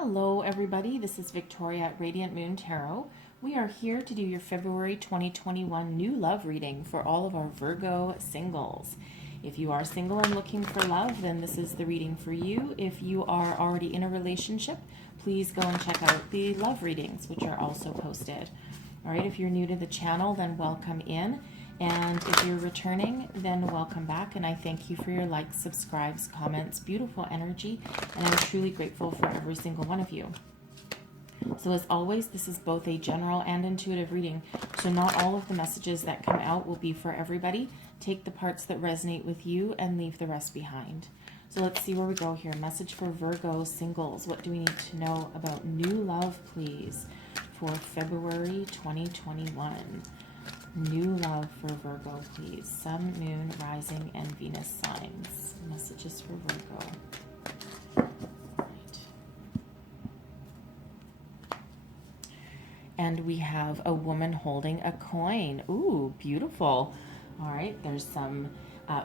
Hello everybody, this is Victoria at Radiant Moon Tarot. We are here to do your February 2021 new love reading for all of our Virgo singles. If you are single and looking for love, then this is the reading for you. If you are already in a relationship, please go and check out the love readings, which are also posted. All right, if you're new to the channel, then welcome in. And if you're returning, then welcome back. And I thank you for your likes, subscribes, comments, beautiful energy. And I'm truly grateful for every single one of you. So as always, this is both a general and intuitive reading. So not all of the messages that come out will be for everybody. Take the parts that resonate with you and leave the rest behind. So let's see where we go here. Message for Virgo singles. What do we need to know about new love, please, for February 2021? New love for Virgo, please. Sun, Moon, Rising, and Venus signs. Messages for Virgo. Right. And we have a woman holding a coin. Ooh, beautiful. All right, there's some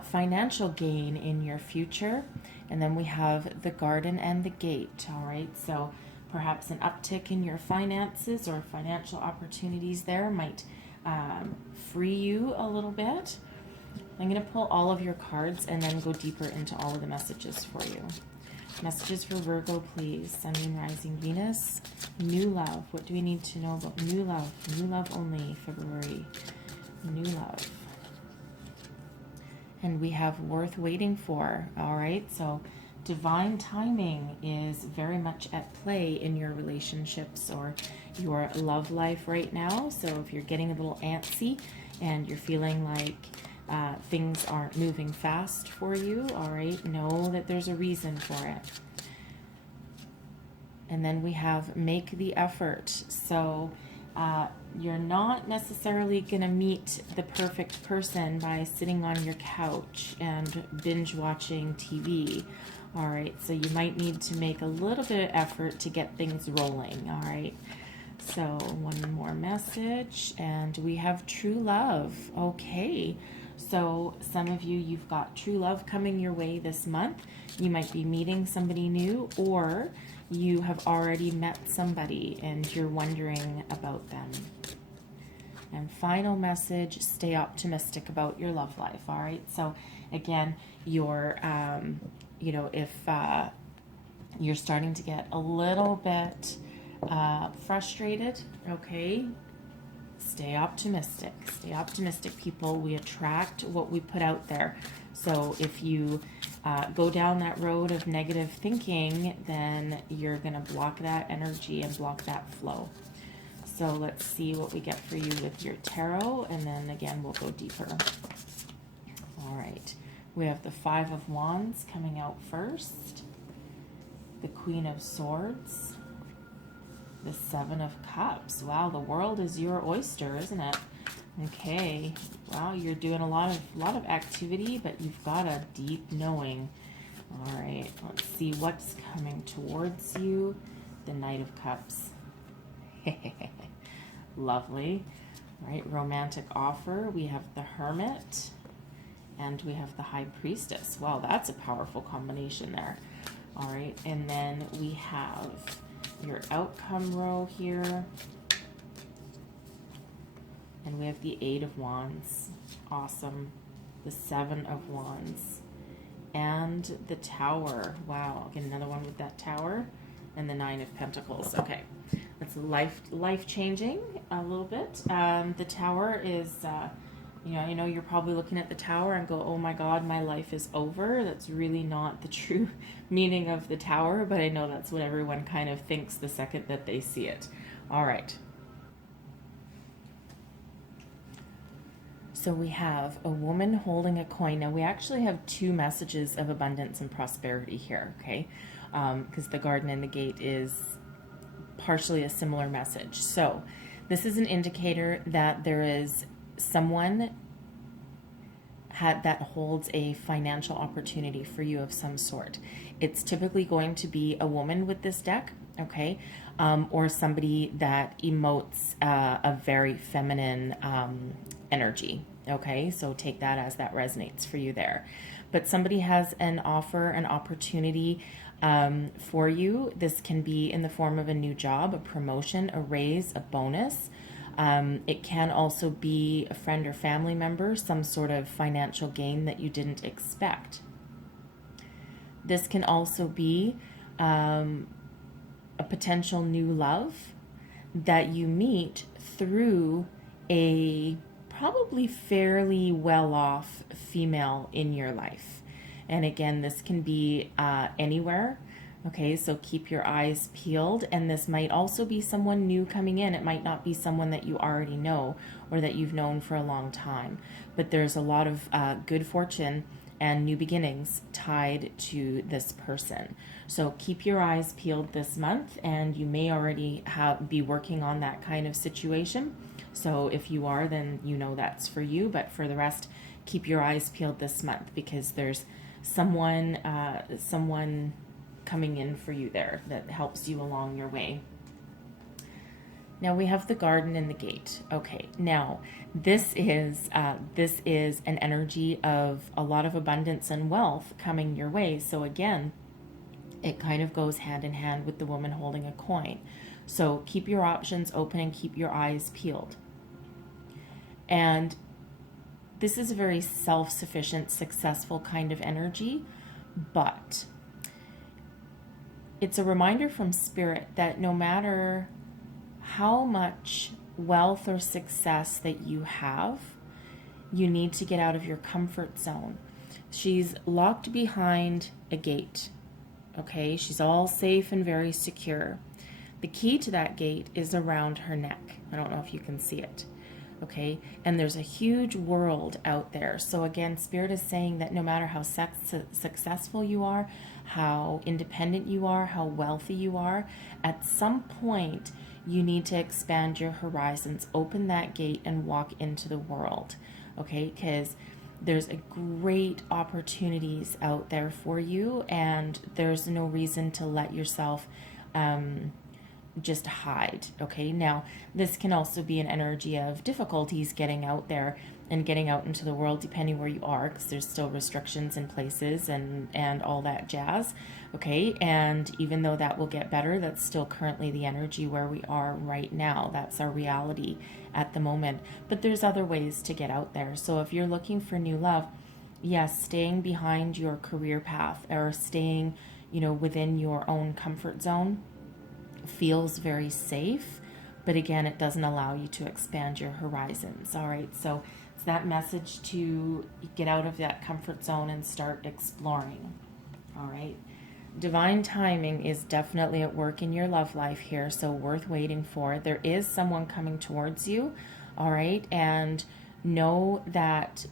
financial gain in your future. And then we have the garden and the gate. All right, so perhaps an uptick in your finances or financial opportunities there might free you a little bit. I'm going to pull all of your cards and then go deeper into all of the messages for you. Messages for Virgo, please. Sun, Moon, Rising, Venus. New love. What do we need to know about new love? New love only, February. New love. And we have worth waiting for. All right, so divine timing is very much at play in your relationships or your love life right now. So if you're getting a little antsy and you're feeling like things aren't moving fast for you, all right, know that there's a reason for it. And then we have make the effort. So you're not necessarily going to meet the perfect person by sitting on your couch and binge watching TV. All right, so you might need to make a little bit of effort to get things rolling. All right, so one more message, and we have true love. Okay, so some of you, you've got true love coming your way this month. You might be meeting somebody new, or you have already met somebody and you're wondering about them. And final message, stay optimistic about your love life. All right, so again, you're if you're starting to get a little bit frustrated, okay, stay optimistic. Stay optimistic, people. We attract what we put out there. So if you go down that road of negative thinking, then you're going to block that energy and block that flow. So let's see what we get for you with your tarot, and then again, we'll go deeper. All right. We have the Five of Wands coming out first, the Queen of Swords, the Seven of Cups. Wow, the world is your oyster, isn't it? Okay. Wow, you're doing a lot of activity, but you've got a deep knowing. All right, let's see what's coming towards you. The Knight of Cups. Lovely. All right, romantic offer. We have the Hermit. And we have the High Priestess. Wow, that's a powerful combination there. All right, and then we have your outcome row here. And we have the Eight of Wands. Awesome. The Seven of Wands. And the Tower. Wow, get another one with that Tower. And the Nine of Pentacles. Okay, that's life-changing a little bit. The Tower is... I know you're probably looking at the Tower and go, oh my God, my life is over. That's really not the true meaning of the Tower, but I know that's what everyone kind of thinks the second that they see it. All right. So we have a woman holding a coin. Now we actually have two messages of abundance and prosperity here, okay? Because the garden and the gate is partially a similar message. So this is an indicator that there is someone that holds a financial opportunity for you of some sort. It's typically going to be a woman with this deck, okay, or somebody that emotes a very feminine energy, okay? So take that as that resonates for you there. But somebody has an offer, an opportunity, for you. This can be in the form of a new job, a promotion, a raise, a bonus. It can also be a friend or family member, some sort of financial gain that you didn't expect. This can also be a potential new love that you meet through a probably fairly well-off female in your life. And again, this can be anywhere. Okay, so keep your eyes peeled. And this might also be someone new coming in. It might not be someone that you already know or that you've known for a long time. But there's a lot of good fortune and new beginnings tied to this person. So keep your eyes peeled this month, and you may already be working on that kind of situation. So if you are, then you know that's for you. But for the rest, keep your eyes peeled this month, because there's someone coming in for you there that helps you along your way. Now we have the garden and the gate. Okay, now this is an energy of a lot of abundance and wealth coming your way. So again, it kind of goes hand in hand with the woman holding a coin. So keep your options open and keep your eyes peeled. And this is a very self-sufficient, successful kind of energy, but it's a reminder from Spirit that no matter how much wealth or success that you have, you need to get out of your comfort zone. She's locked behind a gate. Okay, she's all safe and very secure. The key to that gate is around her neck. I don't know if you can see it. Okay, and there's a huge world out there. So again, Spirit is saying that no matter how successful you are, how independent you are, how wealthy you are, at some point you need to expand your horizons, open that gate and walk into the world. Okay, because there's a great opportunities out there for you, and there's no reason to let yourself just hide. Okay, now this can also be an energy of difficulties getting out there and getting out into the world, depending where you are, because there's still restrictions in places and all that jazz. Okay, and even though that will get better, that's still currently the energy where we are right now. That's our reality at the moment. But there's other ways to get out there. So if you're looking for new love, yes, staying behind your career path or staying, within your own comfort zone feels very safe, but again, it doesn't allow you to expand your horizons. All right, so it's that message to get out of that comfort zone and start exploring. All right, divine timing is definitely at work in your love life here, so worth waiting for. There is someone coming towards you. All right, and know that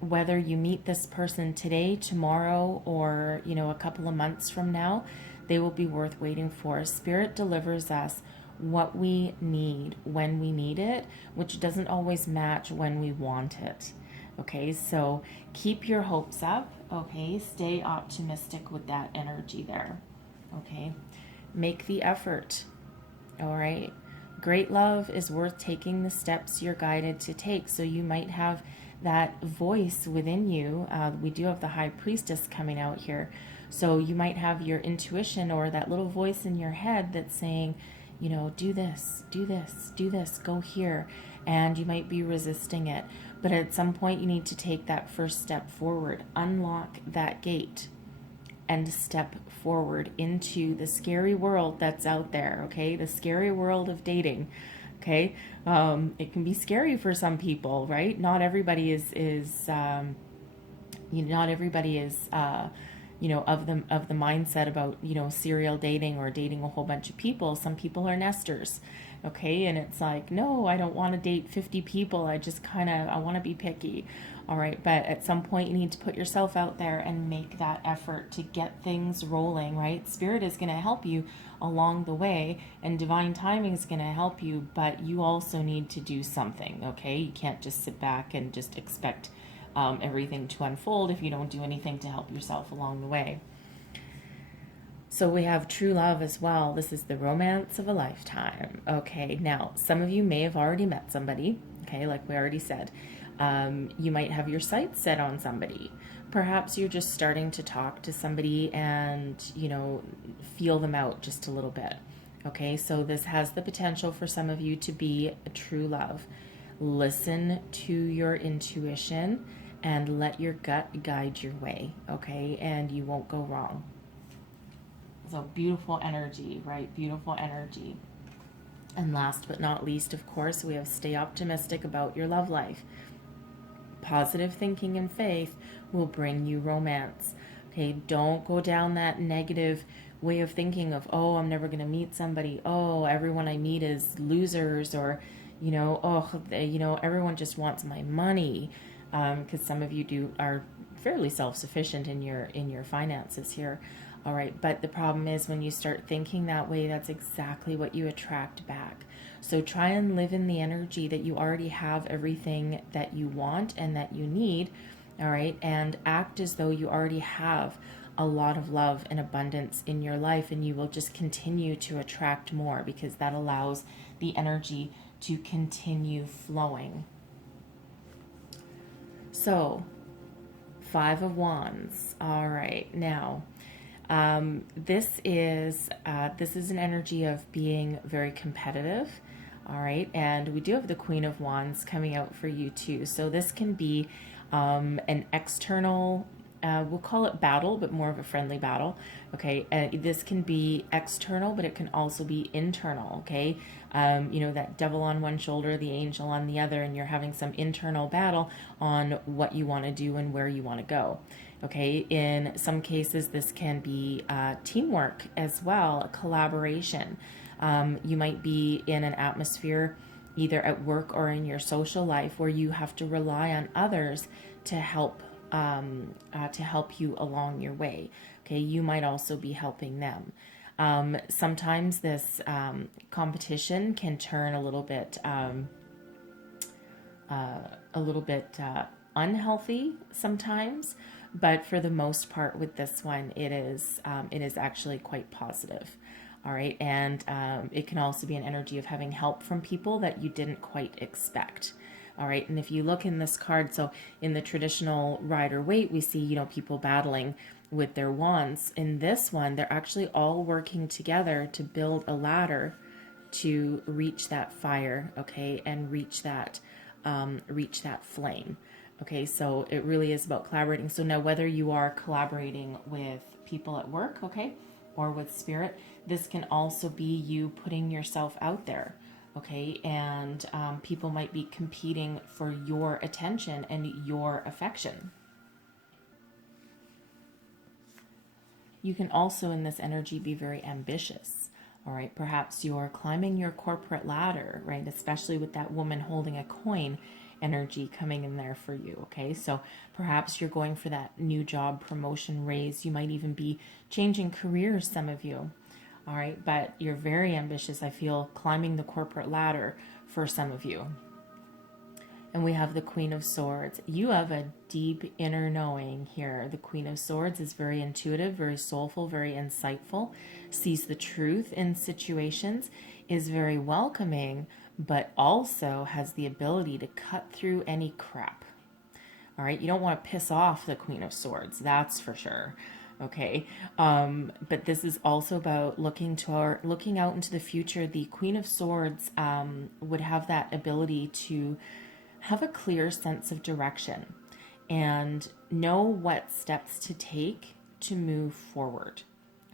whether you meet this person today, tomorrow, or a couple of months from now, they will be worth waiting for. Spirit delivers us what we need when we need it, which doesn't always match when we want it. Okay, so keep your hopes up. Okay, stay optimistic with that energy there. Okay, make the effort. All right, great love is worth taking the steps you're guided to take. So you might have that voice within you. We do have the High Priestess coming out here. So you might have your intuition or that little voice in your head that's saying, do this, do this, do this, go here. And you might be resisting it. But at some point you need to take that first step forward, unlock that gate, and step forward into the scary world that's out there, okay? The scary world of dating, okay? It can be scary for some people, right? Not everybody is of the mindset about, serial dating or dating a whole bunch of people. Some people are nesters, okay? And it's like, no, I don't want to date 50 people. I want to be picky. All right, but at some point you need to put yourself out there and make that effort to get things rolling, right? Spirit is going to help you along the way, and divine timing is going to help you, but you also need to do something, okay? You can't just sit back and just expect everything to unfold if you don't do anything to help yourself along the way. So we have true love as well. This is the romance of a lifetime. Okay, now some of you may have already met somebody, okay, like we already said. You might have your sights set on somebody. perhaps you're just starting to talk to somebody and, you know, feel them out just a little bit. Okay, so this has the potential for some of you to be a true love. Listen to your intuition and let your gut guide your way, okay? And you won't go wrong. So beautiful energy, right? Beautiful energy. And last but not least, of course, we have stay optimistic about your love life. Positive thinking and faith will bring you romance. Okay, don't go down that negative way of thinking of, oh, I'm never going to meet somebody. Oh, everyone I meet is losers, or, you know, oh, you know, everyone just wants my money. Because some of you are fairly self-sufficient in your finances here. All right, but the problem is when you start thinking that way, that's exactly what you attract back. So try and live in the energy that you already have everything that you want and that you need, all right, and act as though you already have a lot of love and abundance in your life, and you will just continue to attract more because that allows the energy to continue flowing. So, Five of Wands. All right, now this is an energy of being very competitive. All right, and we do have the Queen of Wands coming out for you too. So this can be an external, we'll call it battle, but more of a friendly battle. Okay, this can be external, but it can also be internal. Okay, you know, that devil on one shoulder, the angel on the other, and you're having some internal battle on what you want to do and where you want to go. Okay, in some cases, this can be teamwork as well, a collaboration. You might be in an atmosphere either at work or in your social life where you have to rely on others to help you along your way. Okay, you might also be helping them. Sometimes this competition can turn a little bit unhealthy sometimes, but for the most part with this one, it is actually quite positive. All right, and it can also be an energy of having help from people that you didn't quite expect. All right, and if you look in this card, so in the traditional Rider-Waite, we see, you know, people battling with their wands. In this one, they're actually all working together to build a ladder to reach that fire, okay, and reach that flame. Okay, so it really is about collaborating. So now whether you are collaborating with people at work, okay, or with spirit, this can also be you putting yourself out there, okay, and people might be competing for your attention and your affection. You can also in this energy be very ambitious. All right, perhaps you're climbing your corporate ladder, right, especially with that woman holding a coin energy coming in there for you. Okay, so perhaps you're going for that new job, promotion, raise. You might even be changing careers, some of you. All right, but you're very ambitious. I feel climbing the corporate ladder for some of you. And we have the Queen of Swords. You have a deep inner knowing here. The Queen of Swords is very intuitive, very soulful, very insightful, sees the truth in situations, is very welcoming, but also has the ability to cut through any crap. All right, you don't want to piss off the Queen of Swords, that's for sure. Okay, but this is also about looking out into the future. The Queen of Swords would have that ability to have a clear sense of direction and know what steps to take to move forward.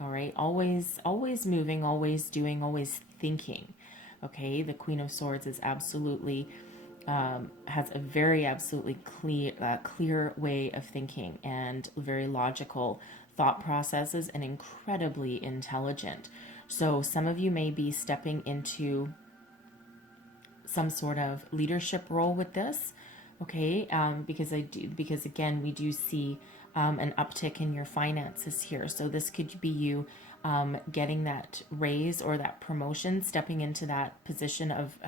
All right, always moving, always doing, always thinking. Okay, the Queen of Swords is absolutely has a very absolutely clear way of thinking and very logical thought processes and incredibly intelligent. So some of you may be stepping into some sort of leadership role with this, okay? Because again, we do see an uptick in your finances here. So this could be you getting that raise or that promotion, stepping into that position of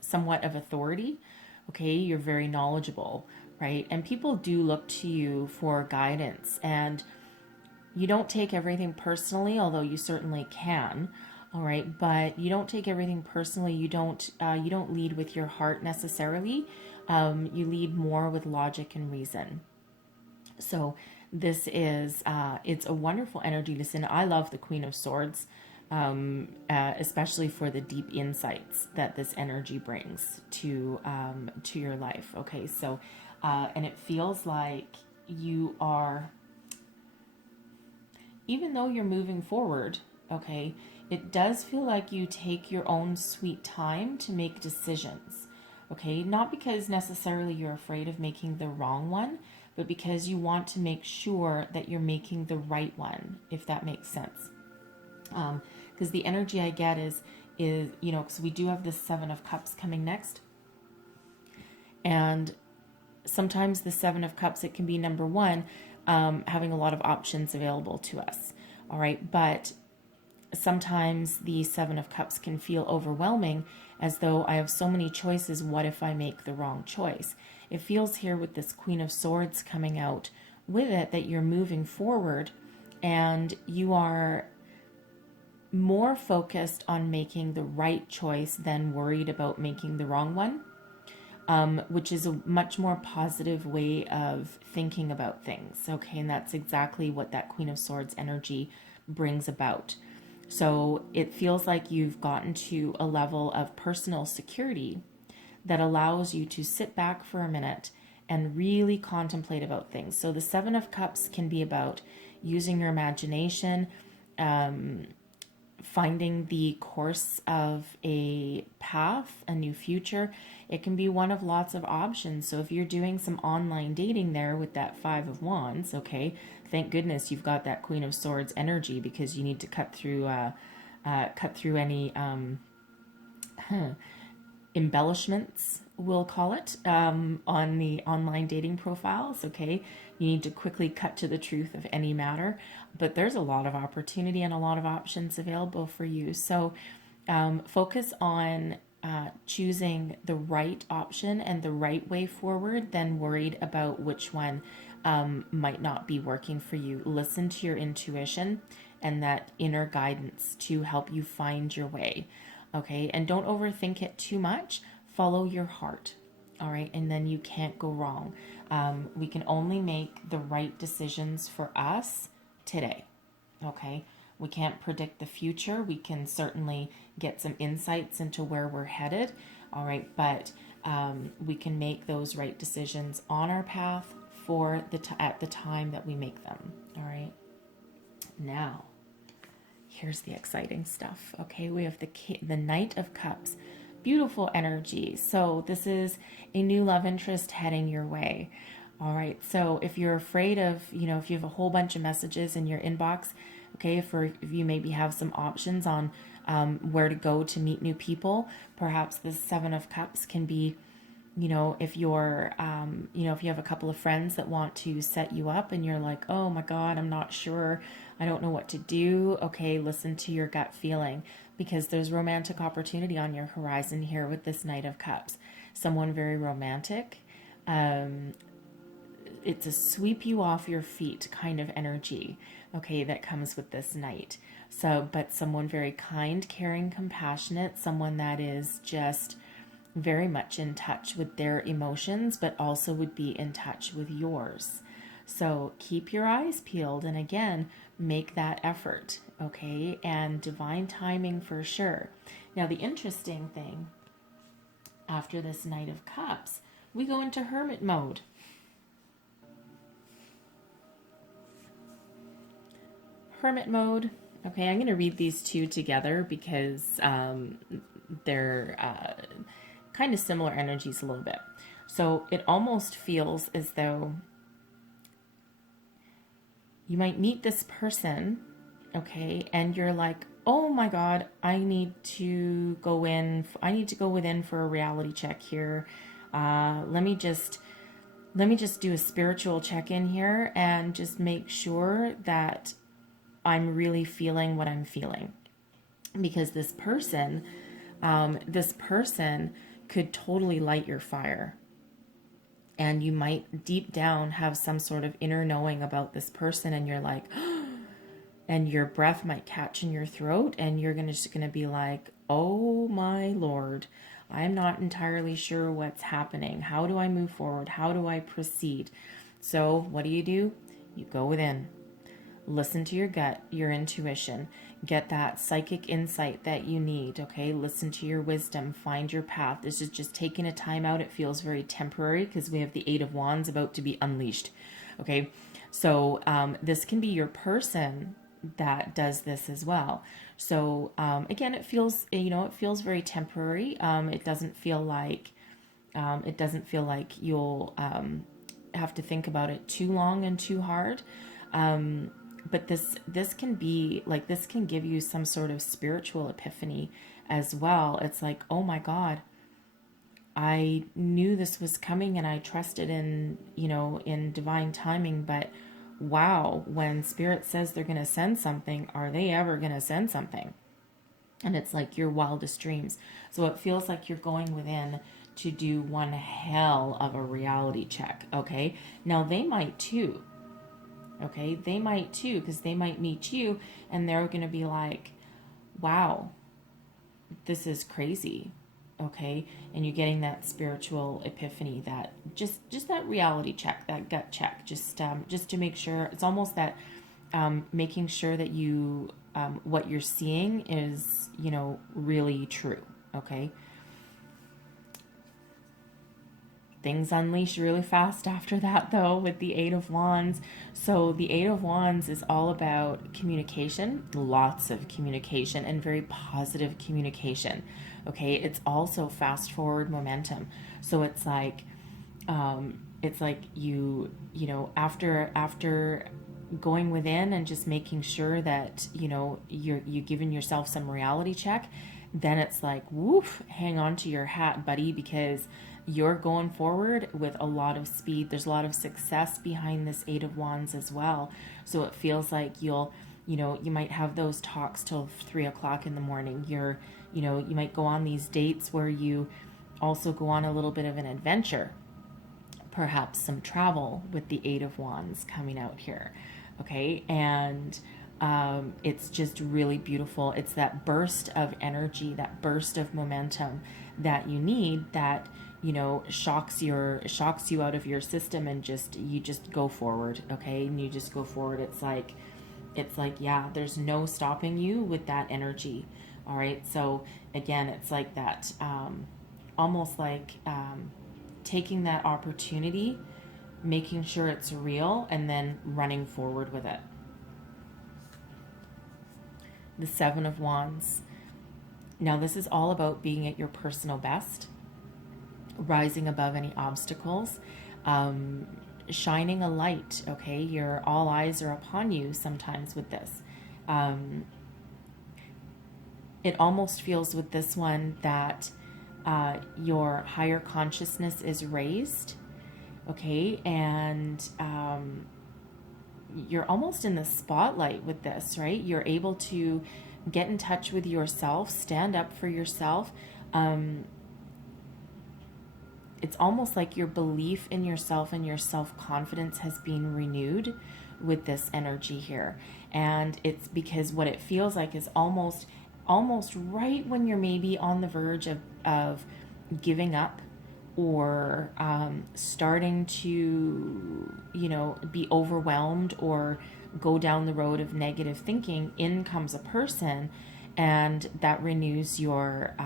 somewhat of authority. Okay, you're very knowledgeable, right? And people do look to you for guidance, and you don't take everything personally, although you certainly can. All right, but you don't take everything personally. You don't lead with your heart necessarily. You lead more with logic and reason. So this is, it's a wonderful energy to send. I love the Queen of Swords, especially for the deep insights that this energy brings to your life. Okay, so, and it feels like you are, even though you're moving forward, okay, it does feel like you take your own sweet time to make decisions. Okay, not because necessarily you're afraid of making the wrong one, but because you want to make sure that you're making the right one, if that makes sense. Because the energy I get is you know, because we do have this Seven of Cups coming next, and sometimes the Seven of Cups, it can be number one, having a lot of options available to us. All right, but sometimes the Seven of Cups can feel overwhelming, as though I have so many choices. What if I make the wrong choice? It feels here with this Queen of Swords coming out with it that you're moving forward and you are more focused on making the right choice than worried about making the wrong one, which is a much more positive way of thinking about things. Okay, and that's exactly what that Queen of Swords energy brings about. So it feels like you've gotten to a level of personal security that allows you to sit back for a minute and really contemplate about things. So the Seven of Cups can be about using your imagination, finding the course of a path, a new future. It can be one of lots of options. So if you're doing some online dating there with that Five of Wands, okay, thank goodness you've got that Queen of Swords energy, because you need to cut through any embellishments, we'll call it, on the online dating profiles. Okay, you need to quickly cut to the truth of any matter, but there's a lot of opportunity and a lot of options available for you. So focus on choosing the right option and the right way forward, than worried about which one might not be working for you. Listen to your intuition and that inner guidance to help you find your way. Okay, and don't overthink it too much. Follow your heart. All right, and then you can't go wrong. We can only make the right decisions for us today. Okay, we can't predict the future. We can certainly get some insights into where we're headed. All right, but we can make those right decisions on our path for at the time that we make them. All right, now here's the exciting stuff. Okay, we have the Knight of Cups. Beautiful energy. So this is a new love interest heading your way. All right, so if you're afraid of, you know, if you have a whole bunch of messages in your inbox, okay, if you maybe have some options on where to go to meet new people, perhaps the Seven of Cups can be, you know, if you're, you know, if you have a couple of friends that want to set you up and you're like, oh my God, I'm not sure, I don't know what to do. Okay, listen to your gut feeling, because there's romantic opportunity on your horizon here with this Knight of Cups. Someone very romantic. It's a sweep you off your feet kind of energy, okay, that comes with this Knight. So, but someone very kind, caring, compassionate, someone that is just very much in touch with their emotions, but also would be in touch with yours. So keep your eyes peeled, and again, make that effort, okay? And divine timing for sure. Now, the interesting thing, after this Knight of Cups, we go into Hermit mode. Hermit mode. Okay, I'm going to read these two together because they're kind of similar energies a little bit. So it almost feels as though you might meet this person, okay, and you're like, oh my God, I need to go within for a reality check here. Let me just do a spiritual check-in here and just make sure that I'm really feeling what I'm feeling. Because this person could totally light your fire. And you might deep down have some sort of inner knowing about this person, and you're like, and your breath might catch in your throat, and you're just gonna be like, oh my Lord, I'm not entirely sure what's happening. How do I move forward? How do I proceed? So what do? You go within. Listen to your gut, your intuition. Get that psychic insight that you need, okay? Listen to your wisdom. Find your path. This is just taking a time out. It feels very temporary because we have the Eight of Wands about to be unleashed, okay? So this can be your person that does this as well. So again, it feels, it feels very temporary. It doesn't feel like you'll have to think about it too long and too hard. But this can be like, this can give you some sort of spiritual epiphany as well. It's like, oh my God, I knew this was coming and I trusted in, in divine timing, but wow, when Spirit says they're going to send something, are they ever going to send something? And it's like your wildest dreams. So it feels like you're going within to do one hell of a reality check, okay? Now they might too. Okay, they might too, because they might meet you and they're going to be like, wow, this is crazy. Okay, and you're getting that spiritual epiphany, that just that reality check, that gut check, just to make sure. It's almost that making sure that you what you're seeing is, really true. Okay. Things unleash really fast after that, though, with the Eight of Wands. So the Eight of Wands is all about communication, lots of communication, and very positive communication. Okay, it's also fast forward momentum. So it's like you after going within and just making sure that you're giving yourself some reality check, then it's like, woof, hang on to your hat, buddy, because you're going forward with a lot of speed. There's a lot of success behind this Eight of Wands as well. So it feels like you might have those talks till 3 o'clock in the morning. You might go on these dates where you also go on a little bit of an adventure, perhaps some travel with the Eight of Wands coming out here. Okay. And it's just really beautiful. It's that burst of energy, that burst of momentum that you need, that shocks you out of your system, and you just go forward. Okay, and you just go forward. It's like yeah, there's no stopping you with that energy. All right, so again, it's like that, almost like taking that opportunity, making sure it's real, and then running forward with it. The Seven of Wands. Now this is all about being at your personal best, rising above any obstacles, shining a light. Okay, all eyes are upon you sometimes with this. It almost feels with this one that your higher consciousness is raised. Okay, and you're almost in the spotlight with this, right? You're able to get in touch with yourself, stand up for yourself. It's almost like your belief in yourself and your self-confidence has been renewed with this energy here. And it's because what it feels like is almost right when you're maybe on the verge of giving up, or starting to, be overwhelmed or go down the road of negative thinking, in comes a person, and that renews your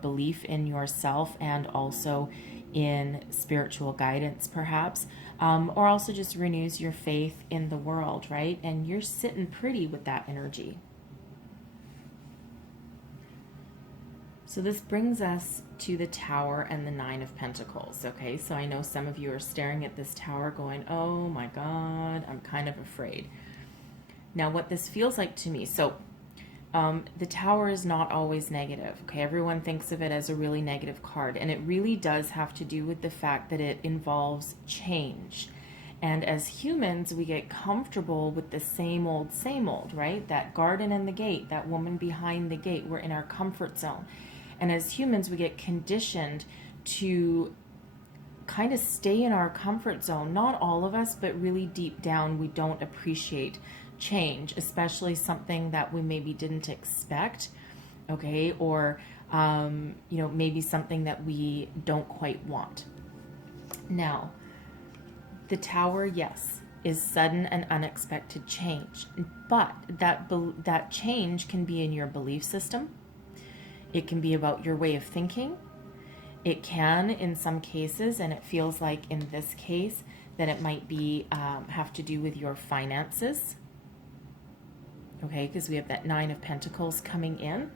belief in yourself, and also in spiritual guidance, perhaps, or also just renews your faith in the world, right? And you're sitting pretty with that energy. So this brings us to the Tower and the Nine of Pentacles, okay? So I know some of you are staring at this Tower going, oh my God, I'm kind of afraid. Now what this feels like to me, so the Tower is not always negative, okay? Everyone thinks of it as a really negative card, and it really does have to do with the fact that it involves change. And as humans, we get comfortable with the same old, right? That garden and the gate, that woman behind the gate, we're in our comfort zone. And as humans, we get conditioned to kind of stay in our comfort zone. Not all of us, but really deep down, we don't appreciate change, especially something that we maybe didn't expect, okay? Or, maybe something that we don't quite want. Now, The Tower, yes, is sudden and unexpected change, but that change can be in your belief system. It can be about your way of thinking. It can, in some cases, and it feels like in this case, that it might be have to do with your finances. Okay, because we have that Nine of Pentacles coming in.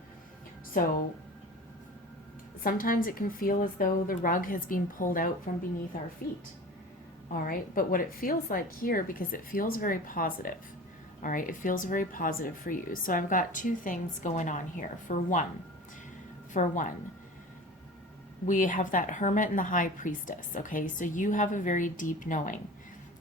So sometimes it can feel as though the rug has been pulled out from beneath our feet. All right, but what it feels like here, because it feels very positive, all right, it feels very positive for you. So I've got two things going on here. For one, we have that Hermit and the High Priestess, okay? So you have a very deep knowing,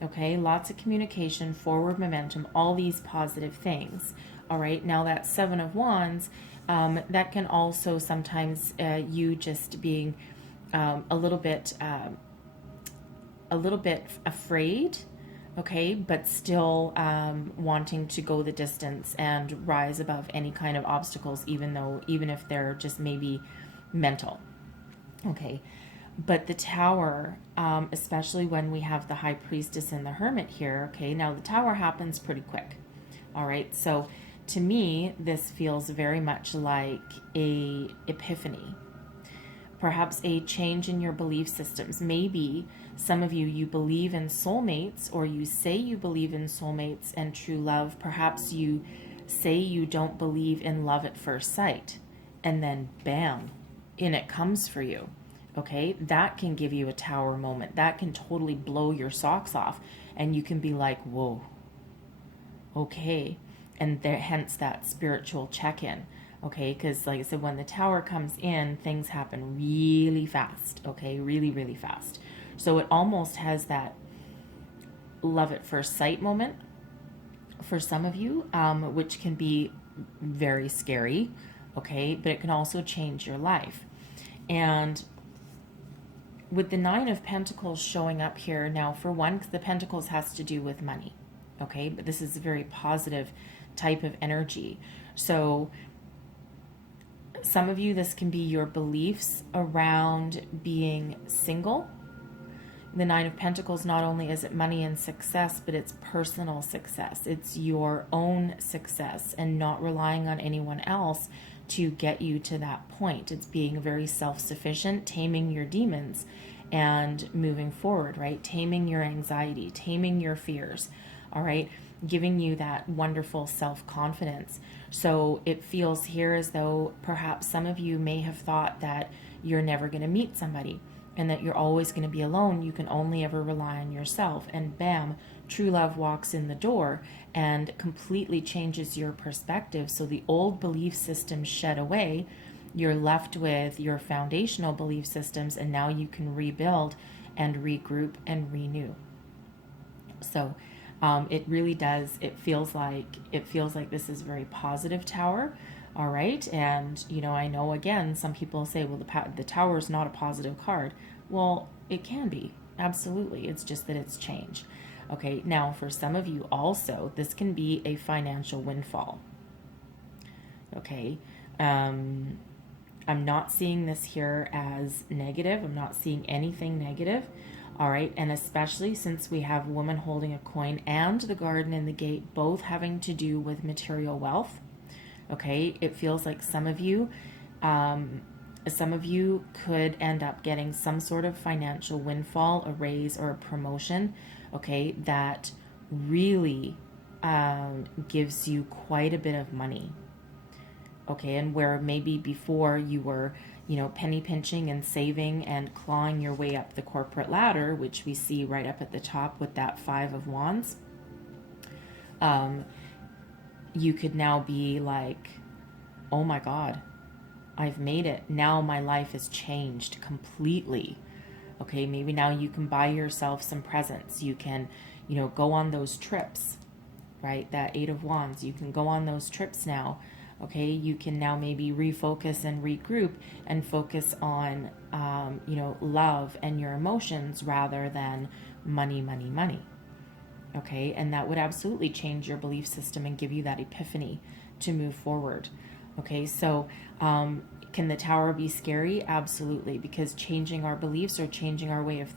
okay? Lots of communication, forward momentum, all these positive things, all right? Now that Seven of Wands, that can also sometimes you just being a little bit afraid, okay, but still wanting to go the distance and rise above any kind of obstacles, even if they're just maybe mental, okay. But the Tower, especially when we have the High Priestess and the Hermit here, okay, now the Tower happens pretty quick, all right. So to me, this feels very much like a epiphany, perhaps a change in your belief systems. Maybe some of you believe in soulmates, or you say you believe in soulmates and true love. Perhaps you say you don't believe in love at first sight, and then bam, in it comes for you. Okay, that can give you a Tower moment. That can totally blow your socks off, and you can be like, whoa, okay. And there, hence that spiritual check-in. Okay, because like I said, when the Tower comes in, things happen really fast, okay, really, really fast. So it almost has that love at first sight moment for some of you, which can be very scary, okay, but it can also change your life. And with the Nine of Pentacles showing up here, now for one, the Pentacles has to do with money, okay, but this is a very positive type of energy. So some of you, this can be your beliefs around being single. The Nine of Pentacles, not only is it money and success, but it's personal success. It's your own success and not relying on anyone else to get you to that point. It's being very self-sufficient, taming your demons and moving forward, right? Taming your anxiety, taming your fears, all right? Giving you that wonderful self-confidence. So it feels here as though perhaps some of you may have thought that you're never going to meet somebody and that you're always going to be alone. You can only ever rely on yourself. And bam, true love walks in the door and completely changes your perspective. So the old belief systems shed away. You're left with your foundational belief systems, and now you can rebuild and regroup and renew. So it really does. It feels like this is a very positive Tower. All right. And, you know, I know, again, some people say, well, the Tower is not a positive card. Well, it can be. Absolutely. It's just that it's changed. Okay. Now, for some of you also, this can be a financial windfall. Okay. I'm not seeing this here as negative. I'm not seeing anything negative. All right, and especially since we have woman holding a coin and the Garden and the Gate both having to do with material wealth. Okay, it feels like some of you could end up getting some sort of financial windfall, a raise or a promotion, okay, that really gives you quite a bit of money. Okay, and where maybe before you were, you know, penny pinching and saving and clawing your way up the corporate ladder, which we see right up at the top with that Five of Wands, you could now be like, oh my God, I've made it. Now my life has changed completely. Okay, maybe now you can buy yourself some presents. You can, you know, go on those trips, right? That Eight of Wands, you can go on those trips now. Okay, you can now maybe refocus and regroup and focus on, you know, love and your emotions rather than money, money, money. Okay, and that would absolutely change your belief system and give you that epiphany to move forward. Okay, so can the Tower be scary? Absolutely, because changing our beliefs or changing our way of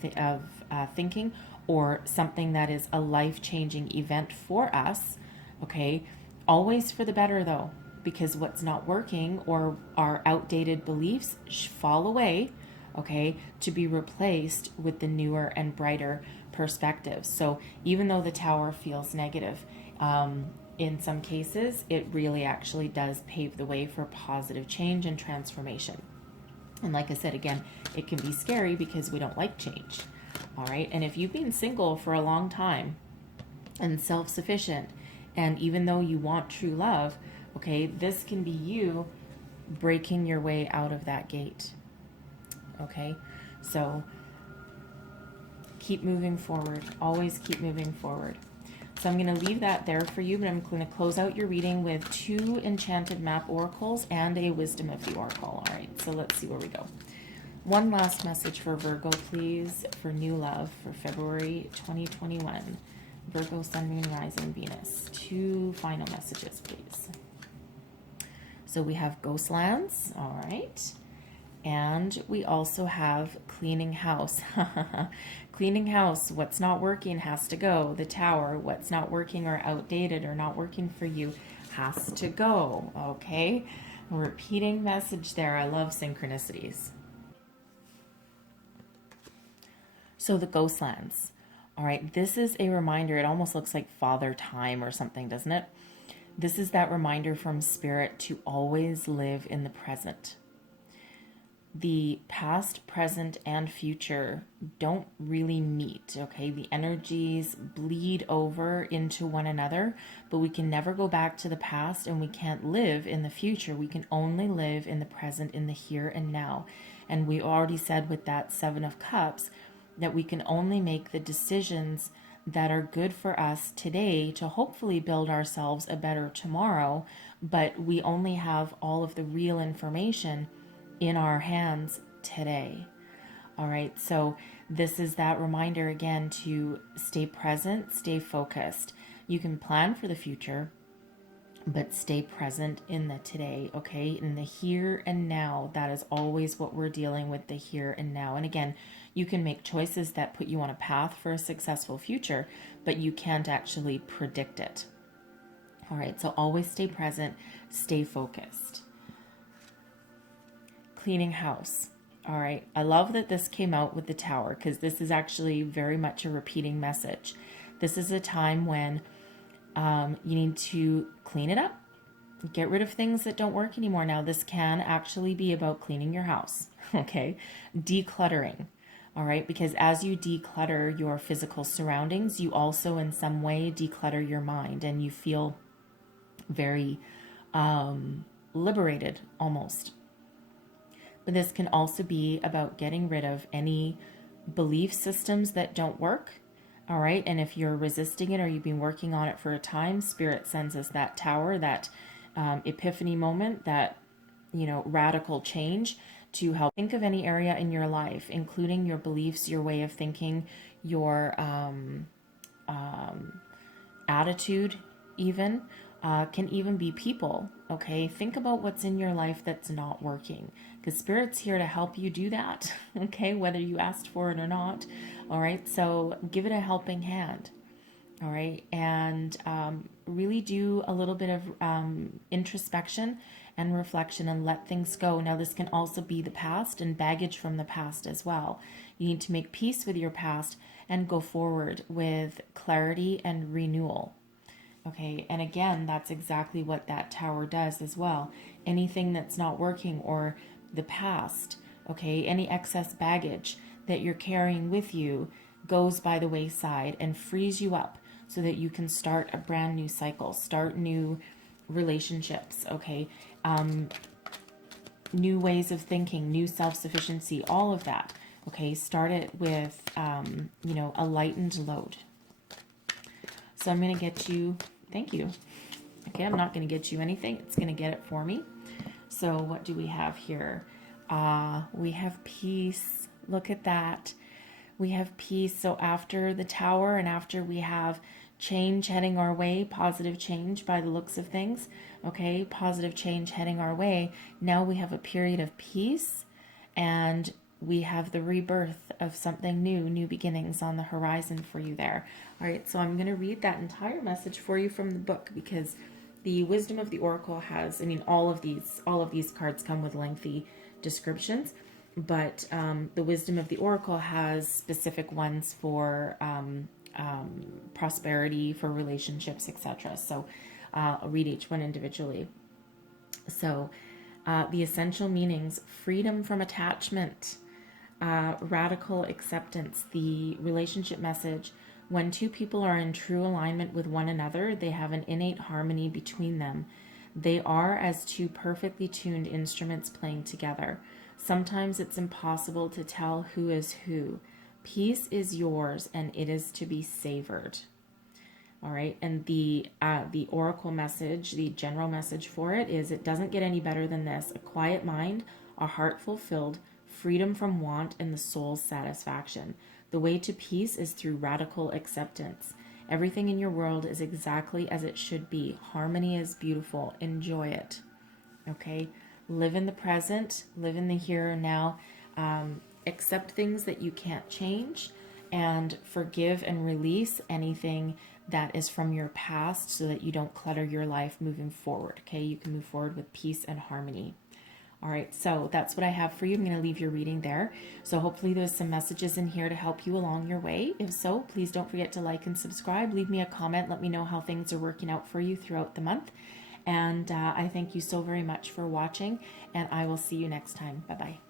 thinking or something that is a life-changing event for us, okay? Always for the better though, because what's not working or our outdated beliefs fall away, okay, to be replaced with the newer and brighter perspectives. So even though the Tower feels negative, in some cases, it really actually does pave the way for positive change and transformation. And like I said, again, it can be scary because we don't like change. All right. And if you've been single for a long time and self-sufficient, and even though you want true love, okay, this can be you breaking your way out of that gate. Okay. So keep moving forward. Always keep moving forward. So I'm going to leave that there for you, but I'm going to close out your reading with 2 Enchanted Map Oracles and a Wisdom of the Oracle. All right, so let's see where we go. One last message for Virgo, please, for new love for February 2021. Virgo, Sun, Moon, Rising, Venus. 2 final messages, please. So we have Ghostlands, all right. And we also have Cleaning House. Cleaning house, what's not working has to go. The Tower, what's not working or outdated or not working for you has to go, okay? A repeating message there. I love synchronicities. So the Ghostlands, all right, this is a reminder. It almost looks like Father Time or something, doesn't it? This is that reminder from Spirit to always live in the present. The past, present, and future don't really meet, okay? The energies bleed over into one another, but we can never go back to the past, and we can't live in the future. We can only live in the present, in the here and now. And we already said with that 7 of Cups that we can only make the decisions that are good for us today to hopefully build ourselves a better tomorrow, but we only have all of the real information in our hands today. All right, so this is that reminder again to stay present, stay focused. You can plan for the future, but stay present in the today, okay? In the here and now. That is always what we're dealing with, the here and now. And again, you can make choices that put you on a path for a successful future, but you can't actually predict it. All right, so always stay present, stay focused. Cleaning house. All right, I love that this came out with the Tower because this is actually very much a repeating message. This is a time when you need to clean it up, get rid of things that don't work anymore. Now, this can actually be about cleaning your house, okay? Decluttering, all right? Because as you declutter your physical surroundings, you also in some way declutter your mind, and you feel very liberated almost. But this can also be about getting rid of any belief systems that don't work. All right. And if you're resisting it or you've been working on it for a time, Spirit sends us that Tower, that epiphany moment, that, radical change to help. Think of any area in your life, including your beliefs, your way of thinking, your attitude even. Can even be people, okay? Think about what's in your life that's not working, because Spirit's here to help you do that, okay? Whether you asked for it or not, all right? So give it a helping hand, all right? And really do a little bit of introspection and reflection and let things go. Now, this can also be the past and baggage from the past as well. You need to make peace with your past and go forward with clarity and renewal. Okay, and again, that's exactly what that Tower does as well. Anything that's not working or the past, okay, any excess baggage that you're carrying with you goes by the wayside and frees you up so that you can start a brand new cycle, start new relationships, okay, new ways of thinking, new self-sufficiency, all of that, okay. Start it with, a lightened load. So I'm going to get you... Thank you. Okay, I'm not going to get you anything. It's going to get it for me. So what do we have here? We have peace. Look at that. We have peace. So after the Tower and after we have change heading our way, positive change by the looks of things, okay, positive change heading our way, now we have a period of peace and we have the rebirth of something new, new beginnings on the horizon for you there. All right, so I'm going to read that entire message for you from the book, because the wisdom of the oracle has, I mean, all of these cards come with lengthy descriptions, but the wisdom of the oracle has specific ones for prosperity, for relationships, etc. So I'll read each one individually. So the essential meanings: freedom from attachment, radical acceptance. The relationship message: when two people are in true alignment with one another, they have an innate harmony between them. They are as two perfectly tuned instruments playing together. Sometimes it's impossible to tell who is who. Peace is yours, and it is to be savored. All right, and the oracle message, the general message for it is: it doesn't get any better than this. A quiet mind, a heart fulfilled, freedom from want, and the soul's satisfaction. The way to peace is through radical acceptance. Everything in your world is exactly as it should be. Harmony is beautiful. Enjoy it. Okay? Live in the present. Live in the here and now. Accept things that you can't change, and forgive and release anything that is from your past, so that you don't clutter your life moving forward. Okay? You can move forward with peace and harmony. All right, so that's what I have for you. I'm going to leave your reading there. So hopefully there's some messages in here to help you along your way. If so, please don't forget to like and subscribe. Leave me a comment. Let me know how things are working out for you throughout the month. And I thank you so very much for watching, and I will see you next time. Bye-bye.